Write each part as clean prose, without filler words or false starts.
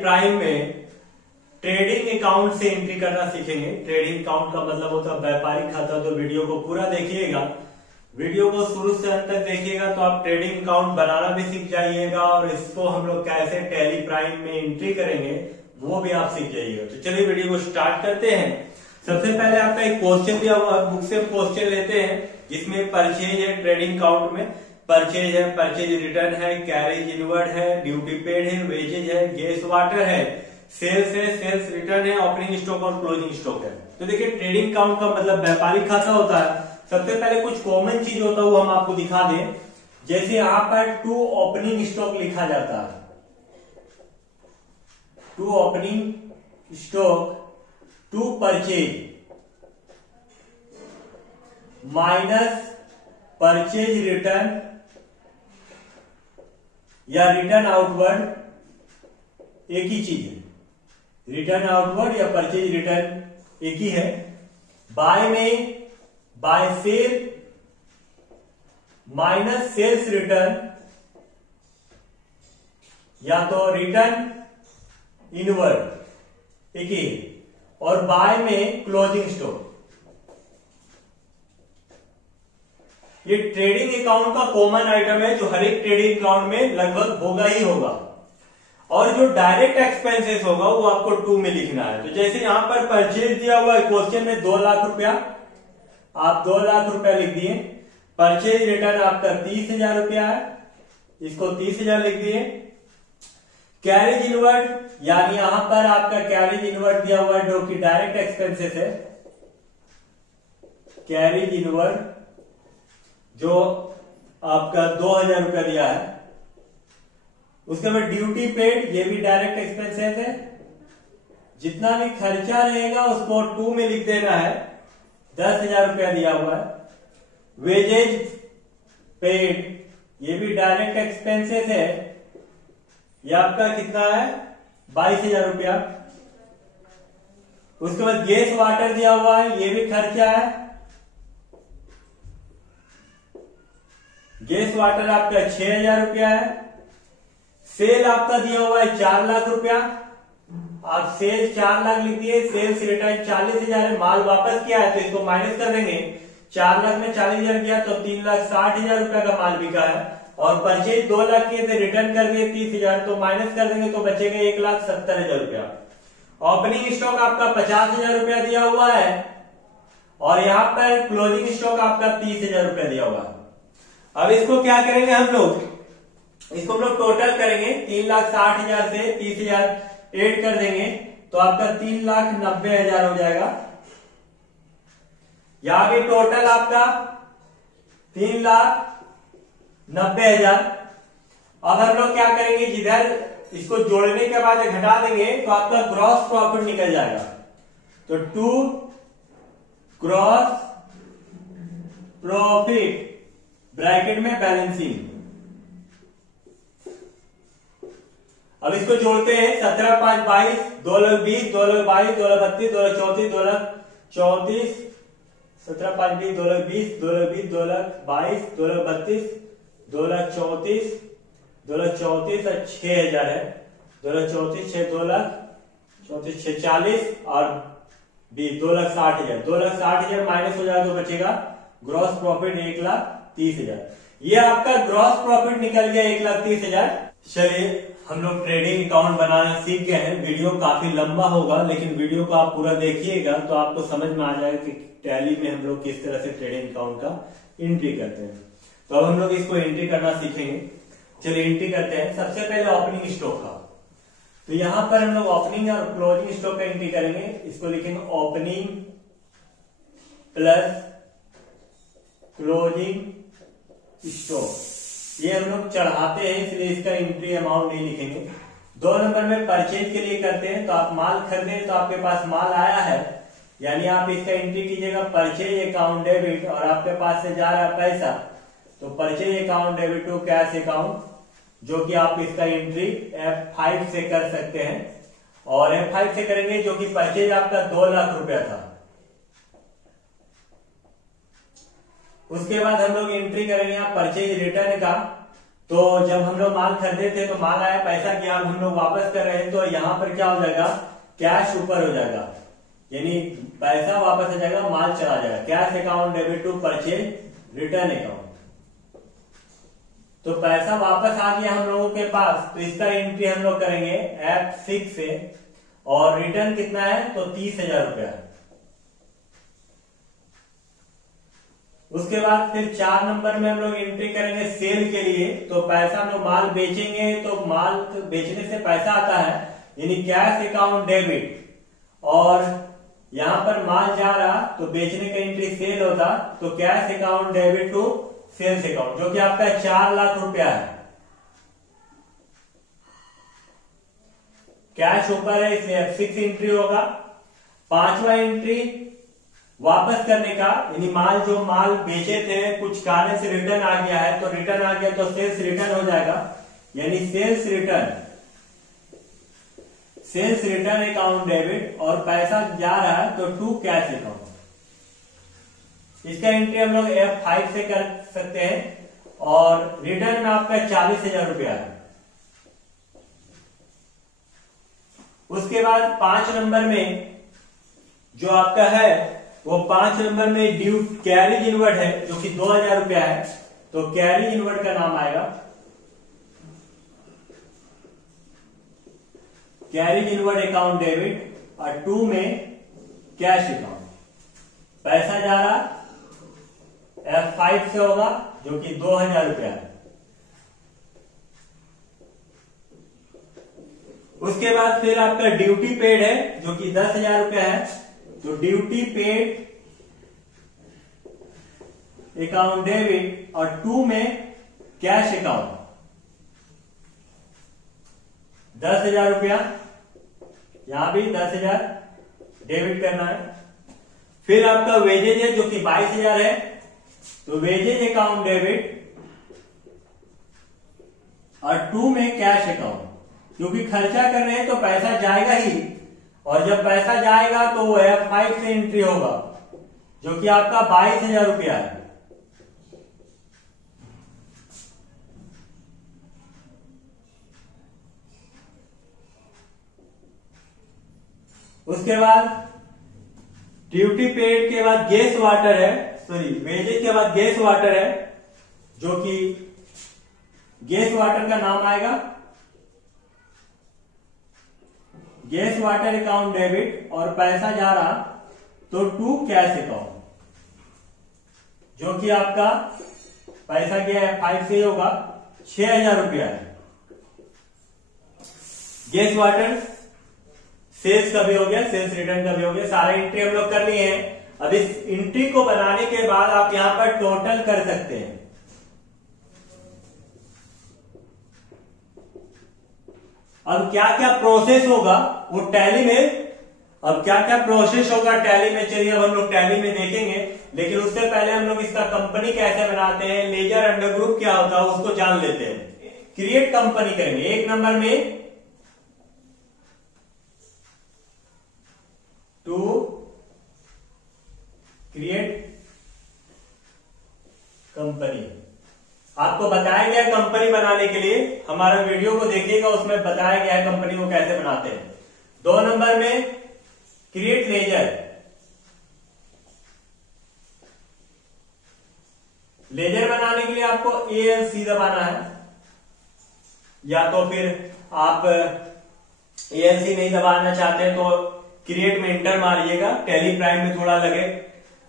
Prime में trading account से entry करना सीखेंगे। ट्रेडिंग अकाउंट का मतलब होता है व्यापारिक खाता। तो वीडियो को पूरा देखिएगा, वीडियो को शुरू से अंत तक देखिएगा तो आप ट्रेडिंग अकाउंट बनाना भी सीख जाइएगा और इसको हम लोग कैसे टैली प्राइम में एंट्री करेंगे वो भी आप सीख जाइएगा। तो चलिए वीडियो को स्टार्ट करते हैं। सबसे पहले आपका एक क्वेश्चन दिया हुआ है, बुक से क्वेश्चन लेते हैं जिसमें परचेज है। ट्रेडिंग अकाउंट में परचेज है, परचेज रिटर्न है, कैरेज इनवर्ड है, ड्यूटी पेड है, वेजेज है, गैस वाटर है, सेल्स है, सेल्स रिटर्न है, ओपनिंग स्टॉक और क्लोजिंग स्टॉक है। तो देखिए ट्रेडिंग अकाउंट का मतलब व्यापारिक खाता होता है। सबसे पहले कुछ कॉमन चीज होता है वो हम आपको दिखा दें। जैसे यहां पर टू ओपनिंग स्टॉक लिखा जाता है, to opening stock, to purchase minus purchase return या रिटर्न आउटवर्ड एक ही चीज है। रिटर्न आउटवर्ड या परचेज रिटर्न एक ही है। बाय में by sale minus sales return या तो रिटर्न इनवर्ड एक ही है। और बाय में क्लोजिंग स्टॉक। ये ट्रेडिंग अकाउंट का कॉमन आइटम है जो हर एक ट्रेडिंग अकाउंट में लगभग होगा ही होगा। और जो डायरेक्ट एक्सपेंसेस होगा वो आपको 2 में लिखना है। तो जैसे यहां पर परचेज दिया हुआ है क्वेश्चन में 2 लाख रुपया, आप 2 लाख रुपया लिख दिए। परचेज रिटर्न आपका 30,000 रुपया है, इसको 30,000 लिख दिए। कैरेज इनवर्ड यानी यहां पर आपका कैरेज इनवर्ड दिया हुआ है जो कि डायरेक्ट एक्सपेंसेस है। कैरेज इनवर्ड जो आपका 2,000 रुपया दिया है। उसके बाद ड्यूटी पेड, ये भी डायरेक्ट एक्सपेंसेस है। जितना भी खर्चा रहेगा उसको 2 में लिख देना है। 10,000 रुपया दिया हुआ है। वेजेज पेड, ये भी डायरेक्ट एक्सपेंसेस है। ये आपका कितना है 22,000 रुपया। उसके बाद गैस वाटर दिया हुआ है, ये भी खर्चा है। गैस वाटर आपका 6,000 रुपया है। सेल आपका दिया हुआ है 4 लाख रुपया, आप सेल 4 लाख लिख दिए। सेल्स रिटर्न 40,000 है, माल वापस किया है तो इसको माइनस कर देंगे। 4 लाख में 40,000 किया तो 3,60,000 रुपया का माल बिका है। और परचेज 2 लाख किए थे, रिटर्न कर दिए 30,000, तो माइनस कर देंगे तो बचेगा 1,70,000 रुपया। ओपनिंग स्टॉक आपका 50,000 रुपया दिया हुआ है और यहाँ पर क्लोजिंग स्टॉक आपका 30,000 रुपया दिया हुआ है। अब इसको क्या करेंगे हम लोग, इसको हम लोग टोटल करेंगे। 3,60,000 से 30,000 ऐड कर देंगे तो आपका 3,90,000 हो जाएगा। यहां भी टोटल आपका 3,90,000। अब हम लोग क्या करेंगे, जिधर इसको जोड़ने के बाद घटा देंगे तो आपका ग्रॉस प्रॉफिट निकल जाएगा। तो 2 ग्रॉस प्रॉफिट ब्रैकेट में बैलेंसिंग। अब इसको जोड़ते हैं। 17 5 22, 2 लाख 20, 2 लाख 22, 2 लाख 32, 2 लाख 34, 2 लाख 34, 17 5 20, 2 लाख 20, 2 लाख 20, 2 लाख 22, 2 लाख 32, 2 लाख 34, 2 लाख 34 और 6,000 है। 2 लाख 34, 6, 2 लाख 34, 6, 40 और 20, 2,60,000। 2,60,000 माइनस हो जाएगा तो बचेगा ग्रॉस प्रॉफिट 1,30,000। ये आपका ग्रॉस प्रॉफिट निकल गया 1,30,000। चलिए हम लोग ट्रेडिंग अकाउंट बनाना सीख गए हैं। वीडियो काफी लंबा होगा लेकिन वीडियो को आप पूरा देखिएगा तो आपको समझ में आ जाएगा कि टैली में हम लोग किस तरह से ट्रेडिंग अकाउंट का एंट्री करते हैं। तो अब हम लोग इसको एंट्री करना सीखेंगे। चलिए एंट्री करते हैं। सबसे पहले ओपनिंग स्टॉक का, तो यहां पर हम लोग ओपनिंग और क्लोजिंग स्टॉक का एंट्री करेंगे। इसको लिखेंगे ओपनिंग प्लस क्लोजिंग स्टॉक। ये हम लोग चढ़ाते हैं इसलिए इसका एंट्री अमाउंट नहीं लिखेंगे। 2 नंबर में परचेज के लिए करते हैं तो आप माल खरीदे तो आपके पास माल आया है यानी आप इसका एंट्री कीजिएगा परचेज अकाउंट डेबिट और आपके पास से जा रहा है पैसा तो purchase account debit to cash account, जो कि आप इसका एंट्री F5 से कर सकते हैं। और F5 से करेंगे जो कि परचेज आपका 2 लाख रुपया था। उसके बाद हम लोग एंट्री करेंगे यहाँ परचेज रिटर्न का तो जब हम लोग माल खरीदे थे तो माल आया, पैसा गया, अब हम लोग वापस कर रहे हैं, तो यहाँ पर क्या हो जाएगा, कैश ऊपर हो जाएगा, यानी पैसा वापस आ जाएगा, माल चला जाएगा। Cash account debit to purchase return account. तो पैसा वापस आ गया हम लोगों के पास, तो इसका एंट्री हम लोग करेंगे F6 से, और रिटर्न कितना है, तो 30,000 रुपया। उसके बाद फिर 4 नंबर में हम लोग एंट्री करेंगे सेल के लिए। तो पैसा हम लोग माल बेचेंगे, तो माल बेचने से पैसा आता है, यानी कैश अकाउंट डेबिट, और यहां पर माल जा रहा तो बेचने का एंट्री सेल होता, तो cash account debit to sales account, जो कि आपका 4 लाख रुपया है। कैश ऊपर है इसलिए F6 एंट्री होगा। 5वां एंट्री वापस करने का, यानी माल जो माल बेचे थे कुछ कारण से रिटर्न आ गया है, तो रिटर्न आ गया तो सेल्स रिटर्न हो जाएगा, यानी सेल्स रिटर्न अकाउंट डेबिट, और पैसा जा रहा है तो टू कैश अकाउंट। इसका एंट्री हम लोग F5 से कर सकते हैं, और रिटर्न में आपका 40,000 रुपया है। उसके बाद 5 नंबर में जो आपका है, वो 5 नंबर में ड्यू कैरिज इनवर्ड है, जो कि 2,000 रुपया है, तो कैरिज इनवर्ड का नाम आएगा, कैरिज इनवर्ड अकाउंट डेबिट, और 2 में कैश अकाउंट। पैसा जा रहा F5 से होगा, जो कि 2,000 रुपया है। उसके बाद फिर आपका ड्यूटी पेड है, जो कि 10,000 रुपया है, तो ड्यूटी पेड अकाउंट डेबिट, और 2 में कैश अकाउंट 10,000 रुपया, यहां भी 10,000 डेबिट करना है। फिर आपका वेजेज है, जो कि 22,000 है, तो वेजेज अकाउंट डेबिट, और 2 में कैश अकाउंट, क्योंकि खर्चा कर रहे हैं तो पैसा जाएगा ही, और जब पैसा जाएगा तो वो F5 से एंट्री होगा, जो कि आपका 22,000 रुपया है। उसके बाद ड्यूटी पेड के बाद गैस वाटर है, सॉरी वेजेज के बाद गैस वाटर है, जो कि गैस वाटर का नाम आएगा गैस वाटर अकाउंट डेबिट, और पैसा जा रहा तो 2 कैश अकाउंट, जो कि आपका पैसा गया F5 से होगा, 6,000 रुपया है। गैस वाटर सेल्स का भी हो गया, सेल्स रिटर्न का भी हो गया, सारे एंट्री हम लोग कर लिए हैं। अब इस एंट्री को बनाने के बाद आप यहां पर टोटल कर सकते हैं। अब क्या क्या प्रोसेस होगा वो टैली में, अब क्या क्या प्रोसेस होगा टैली में, चलिए अब हम लोग टैली में देखेंगे, लेकिन उससे पहले हम लोग इसका कंपनी कैसे बनाते हैं, लेजर अंडर ग्रुप क्या होता है उसको जान लेते हैं। क्रिएट कंपनी करेंगे। 1 नंबर में टू क्रिएट कंपनी, आपको बताया गया कंपनी बनाने के लिए, हमारा वीडियो को देखिएगा, उसमें बताया गया है कंपनी को कैसे बनाते हैं। 2 नंबर में क्रिएट लेजर, लेजर बनाने के लिए आपको ALC दबाना है, या तो फिर आप ALC नहीं दबाना चाहते हैं तो क्रिएट में एंटर मारिएगा, टैली प्राइम में थोड़ा लगे।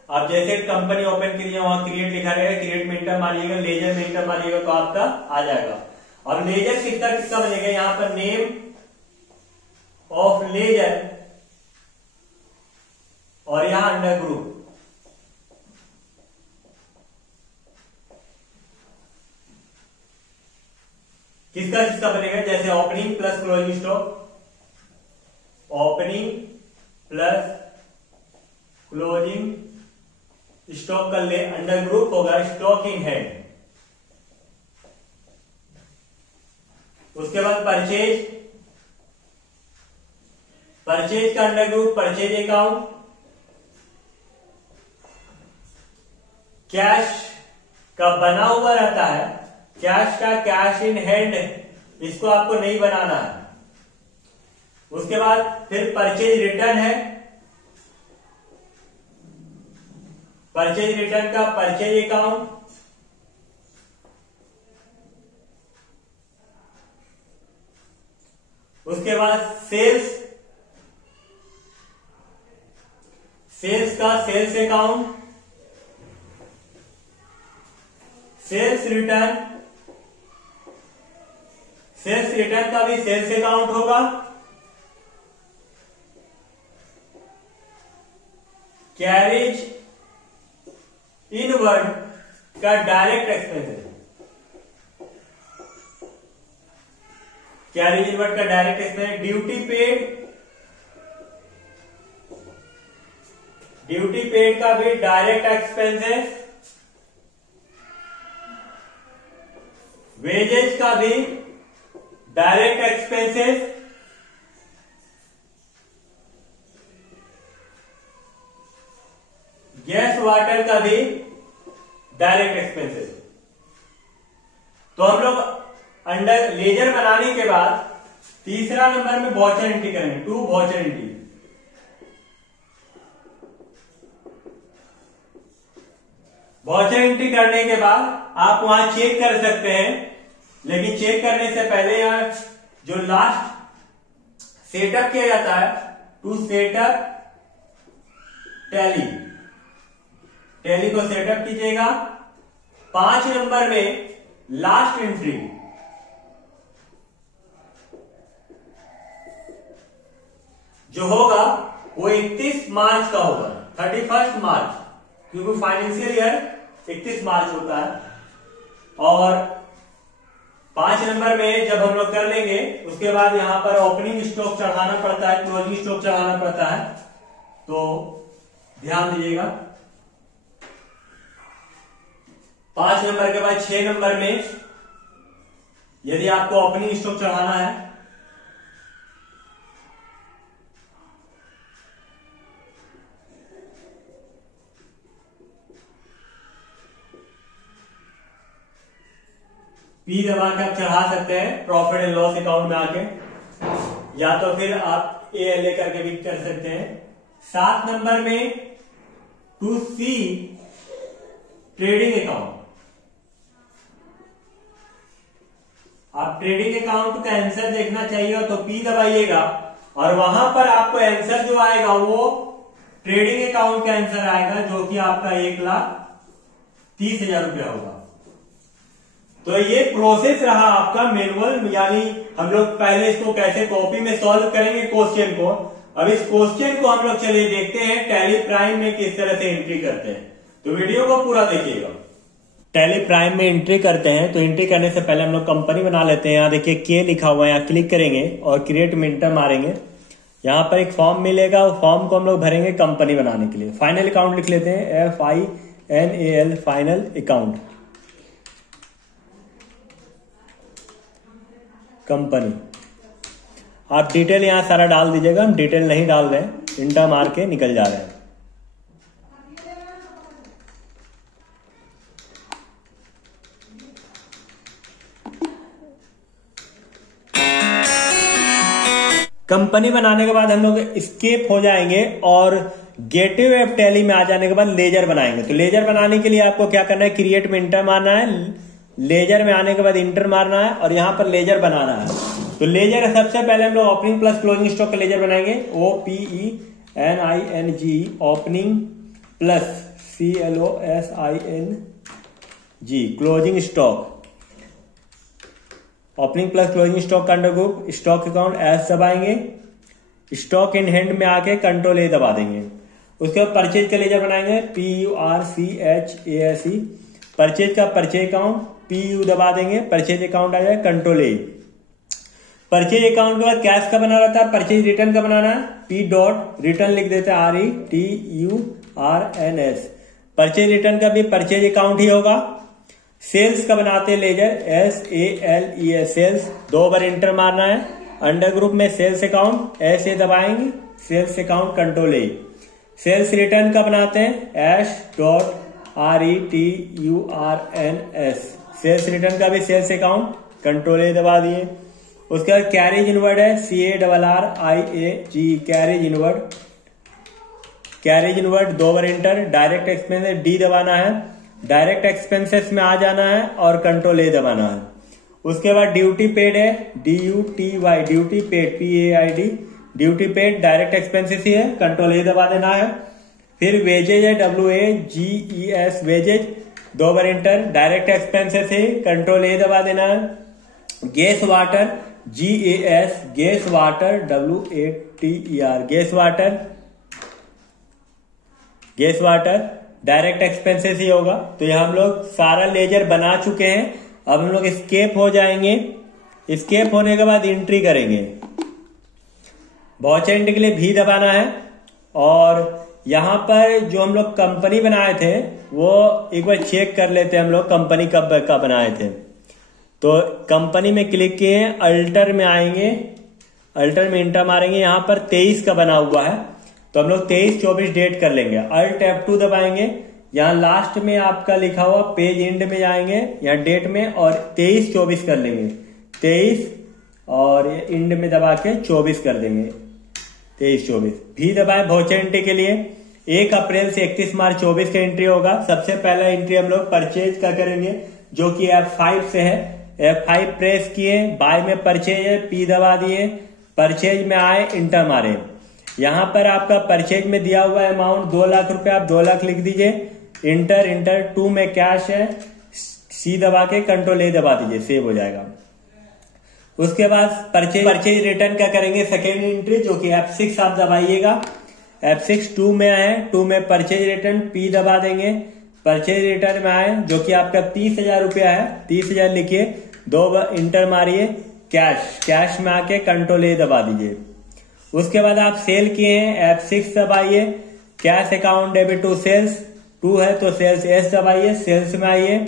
आप जैसे कंपनी ओपन करिए वहां क्रिएट लिखा रहेगा, क्रिएट में एंटर मारिएगा, लेजर में एंटर मारिएगा तो आपका आ जाएगा। और लेजर किसका बनेगा, यहां पर नेम ऑफ लेजर, और यहां अंडर ग्रुप, किसका बनेगा, जैसे opening plus closing stock, opening plus closing stock कर ले, अंडर ग्रुप होगा स्टॉक इन हैंड। उसके बाद परचेज, परचेज का under group purchase account, cash का बना हुआ रहता है कैश का कैश इन हैंड, इसको आपको नहीं बनाना है। उसके बाद फिर परचेज रिटर्न है, परचेज रिटर्न का परचेज अकाउंट, उसके बाद सेल्स, सेल्स का sales account, sales return, sales return का भी सेल्स अकाउंट होगा। कैरेज इनवर्ड का डायरेक्ट एक्सपेंस है, कैरेज इनवर्ड का direct expense. Duty paid, duty paid का भी डायरेक्ट एक्सपेंस है। वेजेज का भी डायरेक्ट एक्सपेंसेस। गैस वाटर का भी डायरेक्ट एक्सपेंसेस। तो हम लोग अंडर लेजर बनाने के बाद तीसरा नंबर में वॉचर एंट्री करेंगे, to voucher entry. Voucher entry करने के बाद आप वहां चेक कर सकते हैं, लेकिन चेक करने से पहले यहां जो लास्ट सेटअप किया जाता है, टू सेटअप टैली, टैली को सेटअप कीजिएगा। 5 नंबर में लास्ट एंट्री, जो होगा वो 31 मार्च का होगा, 31 मार्च, क्योंकि फाइनेंशियल ईयर 31 मार्च होता है। और 5 नंबर में जब हम लोग कर लेंगे, उसके बाद यहां पर ओपनिंग स्टॉक चढ़ाना पड़ता है, क्लोजिंग स्टॉक चढ़ाना पड़ता है, तो ध्यान दीजिएगा। 5 नंबर के बाद 6 नंबर में यदि आपको ओपनिंग स्टॉक चढ़ाना है, पी दबा के आप चढ़ा सकते हैं प्रॉफिट एंड लॉस अकाउंट में आके, या तो फिर आप ए करके भी कर सकते हैं। 7 नंबर में टू सी ट्रेडिंग अकाउंट, आप ट्रेडिंग अकाउंट का आंसर देखना चाहिए तो पी दबाइएगा, और वहां पर आपको आंसर जो आएगा वो ट्रेडिंग अकाउंट का आंसर आएगा, जो कि आपका 1,30,000 रुपया होगा। तो ये प्रोसेस रहा आपका मैनुअल, यानी हम लोग पहले इसको कैसे कॉपी में सॉल्व करेंगे क्वेश्चन को। अब इस क्वेश्चन को हम लोग चलिए देखते हैं टैली प्राइम में किस तरह से एंट्री करते हैं, तो वीडियो को पूरा देखिएगा। टैली प्राइम में एंट्री करते हैं, तो एंट्री करने से पहले हम लोग कंपनी बना लेते हैं। यहाँ देखिए के लिखा हुआ है, यहाँ क्लिक करेंगे और क्रिएट मिंटर मारेंगे। यहाँ पर एक फॉर्म मिलेगा, वो फॉर्म को हम लोग भरेंगे कंपनी बनाने के लिए। फाइनल अकाउंट लिख लेते हैं, FINAL, फाइनल अकाउंट, कंपनी। आप डिटेल यहां सारा डाल दीजिएगा, हम डिटेल नहीं डाल रहे हैं, इंटर मार के निकल जा रहे हैं। कंपनी बनाने के बाद हम लोग एस्केप हो जाएंगे और गेटवे ऑफ टैली में आ जाने के बाद लेजर बनाएंगे। तो लेजर बनाने के लिए आपको क्या करना है, क्रिएट में इंटर मारना है, लेजर में आने के बाद इंटर मारना है और यहां पर लेजर बनाना है। तो लेजर सबसे पहले हम लोग ओपनिंग प्लस क्लोजिंग स्टॉक का लेजर बनाएंगे, OPENING, opening plus CLOSING, closing stock. Opening plus closing stock का under group stock account S दबाएंगे, स्टॉक इन हैंड में आके कंट्रोल ए दबा देंगे। उसके बाद परचेज का लेजर बनाएंगे, PURCHASE, परचेज का परचेज अकाउंट PU दबा देंगे, परचेज अकाउंट आ जाए कंट्रोल ए। परचेज अकाउंट के बाद कैश का बना रहता है, परचेज रिटर्न का बनाना है, P डॉट रिटर्न लिख देते हैं, RETURNS। परचेज रिटर्न का भी परचेज अकाउंट ही होगा। सेल्स का बनाते हैं लेजर, SALES, सेल्स, 2 बार इंटर मारना है। अंडर ग्रुप में सेल्स अकाउंट ऐसे दबाएंगे, sales account control A. Sales return का बनाते हैं, S.RETURNS, सेल्स रिटर्न का भी सेल्स अकाउंट कंट्रोल ए दबा दिए। उसके बाद कैरेज इनवर्ड है CARRIAG carriage inward, carriage inward 2 बार एंटर। डायरेक्ट एक्सपेंसेस D दबाना है, डायरेक्ट एक्सपेंसेस में आ जाना है और कंट्रोल ए दबाना है। उसके बाद ड्यूटी पेड है DUTY duty paid PAID duty paid direct expenses ही है, कंट्रोल ए दबा देना है। फिर वेजेज है WAGES वेजेज 2 बार एंटर, डायरेक्ट एक्सपेंसेस है, कंट्रोल ए दबा देना है। Gas water GAS gas water WATER gas water direct expenses ही होगा। तो यह हम लोग सारा लेजर बना चुके हैं। अब हम लोग स्केप हो जाएंगे। स्केप होने के बाद एंट्री करेंगे। वाउचर एंट्री के लिए भी दबाना है। और यहां पर जो हम लोग कंपनी बनाए थे वो एक बार चेक कर लेते हैं हम लोग कंपनी कब का बनाए थे। तो कंपनी में क्लिक किए, अल्टर में आएंगे, अल्टर में इंटर मारेंगे, यहां पर 23 का बना हुआ है तो हम लोग 23-24 डेट कर लेंगे। अल्ट F2 दबाएंगे, यहाँ लास्ट में आपका लिखा हुआ पेज एंड में जाएंगे, यहाँ डेट में और 23-24 कर लेंगे, 23 और एंड में दबा के 24 कर देंगे, 23-24। भी दबाए वाउचर एंट्री के लिए 1 अप्रैल से 31 मार्च 24 का एंट्री होगा। सबसे पहला एंट्री हम लोग परचेज का करेंगे जो कि F5 से है। F5 प्रेस किए, बाय में परचेज है, P दबा दिए, परचेज में आए, इंटर मारे। यहां पर आपका परचेज में दिया हुआ अमाउंट 2 लाख रुपए, आप 2 लाख लिख दीजिए, इंटर इंटर। 2 में कैश है, C दबा के कंट्रोल ए दबा दीजिए, सेव हो जाएगा। उसके बाद परचेज रिटर्न का करेंगे सेकेंड एंट्री जो कि F6 आप दबाइएगा। F6 2 में आए, 2 में परचेज रिटर्न P दबा देंगे, परचेज रिटर्न में आए जो कि आपका 30,000 रुपया है, 30,000 लिखिए, 2 बार इंटर मारिए। कैश में आके कंट्रोल ए दबा दीजिए। उसके बाद आप सेल किए हैं, F6 दबाइए, cash account debit to sales 2 है तो सेल्स S दबाइए, सेल्स में आइए,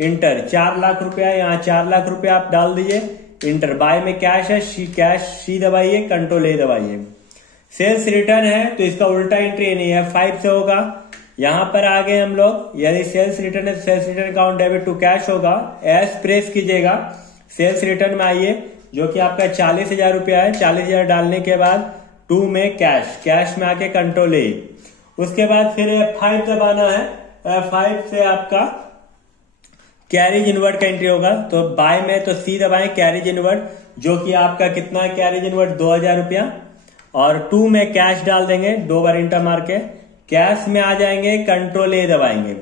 इंटर। 4 लाख रुपया, यहाँ 4 लाख रुपया आप डाल दीजिए, इंटर। बाय में कैश है, कैश C दबाइए, कंट्रोल ए दबाइए। सेल्स रिटर्न है तो इसका उल्टा एंट्री नहीं है, F5 से होगा। यहां पर आ गए हम लोग, यदि सेल्स रिटर्न है sales return account debit to cash होगा, S प्रेस कीजिएगा, सेल्स रिटर्न में आइए जो कि आपका 40,000 रुपया है, 40,000 डालने के बाद 2 में कैश में आके कंट्रोल ए। उसके बाद फिर F5 दबाना है, F5 से आपका कैरेज इनवर्ड का एंट्री होगा। तो बाय में तो C दबाएं, कैरेज इनवर्ड जो कि आपका कितना है, कैरेज इनवर्ड 2,000 रुपया, और 2 में कैश डाल देंगे, 2 बार इंटर मार के कैश में आ जाएंगे, कंट्रोल ए दबाएंगे।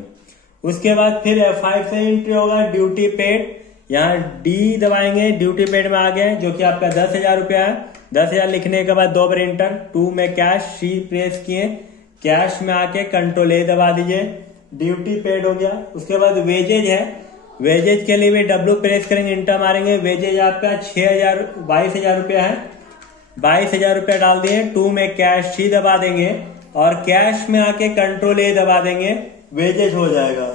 उसके बाद फिर F5 से एंट्री होगा ड्यूटी पेड, यहाँ D दबाएंगे, ड्यूटी पेड में आ गए जो कि आपका 10,000 रुपया है, 10,000 लिखने के बाद 2 बार इंटर, 2 में कैश C प्रेस किए, कैश में आके कंट्रोल ए दबा दीजिए, ड्यूटी पेड हो गया। उसके बाद वेजेज है, वेजेज के लिए भी W प्रेस करेंगे, इंटर मारेंगे, वेजेज आपका 22,000 रुपया है, 22,000 रुपया डाल दिए, 2 में कैश C दबा देंगे और कैश में आके कंट्रोल ए दबा देंगे, वेजेज हो जाएगा।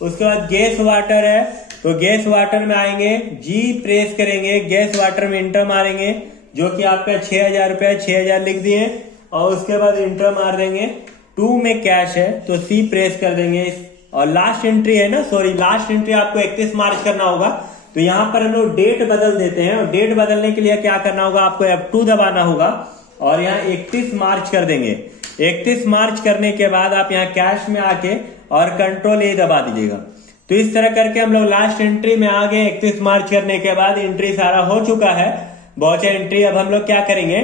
उसके बाद गैस वाटर है तो गैस वाटर में आएंगे, G प्रेस करेंगे, गैस वाटर में इंटर मारेंगे जो कि आपका 6,000 रुपया, 6,000 लिख दिए और उसके बाद इंटर मार देंगे। 2 में कैश है तो C प्रेस कर देंगे। और लास्ट एंट्री है ना, सॉरी लास्ट एंट्री आपको 31 मार्च करना होगा। तो यहाँ पर हम लोग डेट बदल देते हैं और डेट बदलने के लिए क्या करना होगा, आपको F2 दबाना होगा और यहाँ 31 मार्च कर देंगे। 31 मार्च करने के बाद आप यहाँ कैश में आके और कंट्रोल ए दबा दीजिएगा। तो इस तरह करके हम लोग लास्ट एंट्री में आ गए। 31 मार्च करने के बाद एंट्री सारा हो चुका है, वाउचर एंट्री। अब हम लोग क्या करेंगे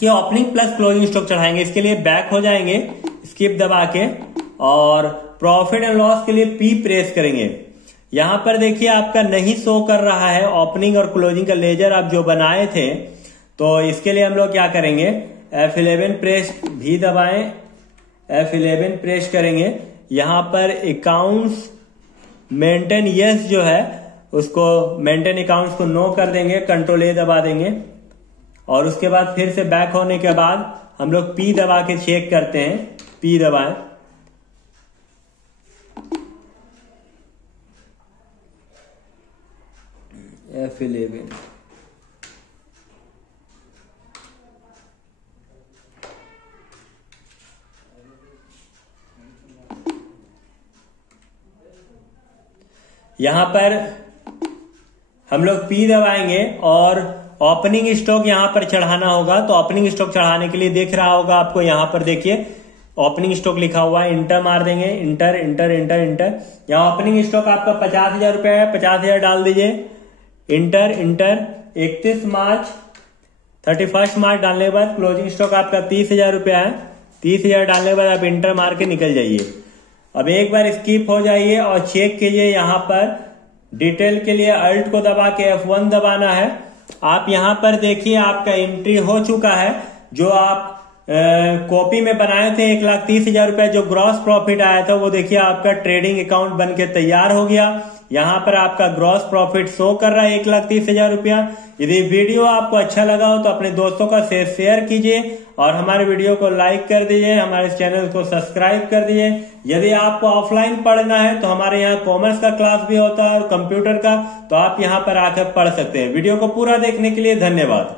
कि ओपनिंग प्लस क्लोजिंग स्टॉक चढ़ाएंगे। इसके लिए बैक हो जाएंगे, स्किप दबा के, और प्रॉफिट एंड लॉस के लिए P प्रेस करेंगे। यहां पर देखिए आपका नहीं शो कर रहा है ओपनिंग और क्लोजिंग का लेजर आप जो बनाए थे। तो इसके लिए हम लोग क्या करेंगे, F11 प्रेस, भी दबाएं, F11 प्रेस करेंगे। यहां पर अकाउंट्स मेंटेन यस जो है उसको मेंटेन अकाउंट्स को नो कर देंगे, कंट्रोल ए दबा देंगे। और उसके बाद फिर से बैक होने के बाद हम लोग P दबा के चेक करते हैं, P दबाएं, F11 यहां पर हम लोग P दबाएंगे और ओपनिंग स्टॉक यहां पर चढ़ाना होगा। तो ओपनिंग स्टॉक चढ़ाने के लिए देख रहा होगा आपको, यहां पर देखिए ओपनिंग स्टॉक लिखा हुआ है, इंटर मार देंगे, इंटर इंटर इंटर इंटर। यहाँ ओपनिंग स्टॉक आपका 50,000 रुपया है, 50,000 डाल दीजिए, इंटर इंटर। 31 मार्च 31 मार्च डालने के बाद क्लोजिंग स्टॉक आपका 30,000 रुपया है, 30,000 डालने के बाद आप इंटर मार के निकल जाइए। अब एक बार स्किप हो जाइए और चेक कीजिए, यहाँ पर डिटेल के लिए अल्ट को दबा के F1 दबाना है। आप यहाँ पर देखिए आपका एंट्री हो चुका है। जो आप कॉपी में बनाए थे 1,30,000 रुपए जो ग्रॉस प्रॉफिट आया था, वो देखिए आपका ट्रेडिंग अकाउंट बन के तैयार हो गया। यहाँ पर आपका ग्रॉस प्रॉफिट शो कर रहा है 1,30,000 रुपया। यदि वीडियो आपको अच्छा लगा हो तो अपने दोस्तों का शेयर कीजिए और हमारे वीडियो को लाइक कर दीजिए, हमारे चैनल को सब्सक्राइब कर दीजिए। यदि आपको ऑफलाइन पढ़ना है तो हमारे यहाँ कॉमर्स का क्लास भी होता है और कंप्यूटर का, तो आप यहाँ पर आकर पढ़ सकते हैं। वीडियो को पूरा देखने के लिए धन्यवाद।